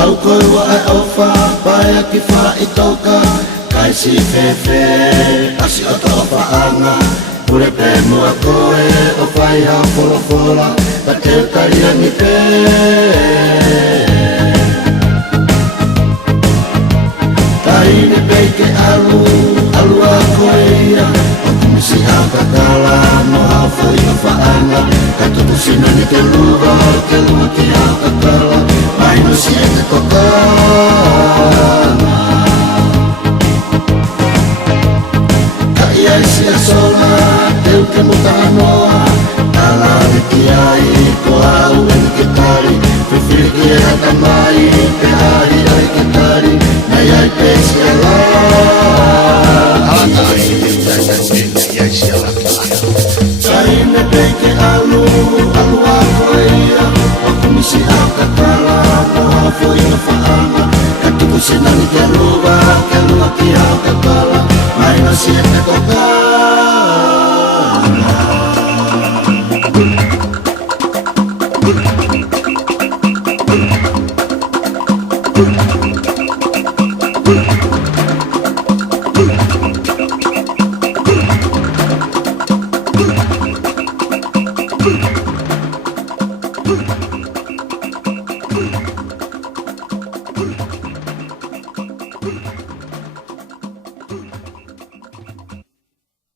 Lau koe wa e au wha, pae ki wha I toka Kai si whewhe, asi o tō whaanga Pure pe mua koe, o whai hao whola whola Ka te utari angi pe Taine pei ke alu, alu a koe ia O kumisi hao kakala, no hao whai o whaanga Ka tuku sina ni ke lua ki hao kakala Mai no si e te tokana Ka ia isi a sola, te uke muta anoa Tala le ki ai, ko au e ni ke kari Whiwhiri ki e hata mai, pe ahi ai ke kari Nei ai pesi a la Alata ai te utata te ai si ala ki ala Taine pei ke alu, alu a koe ia O kumisi au kakala, no hao whai o whaanga Ka tuku sina ni ke lua ki hao kakala Mai no si e te kokana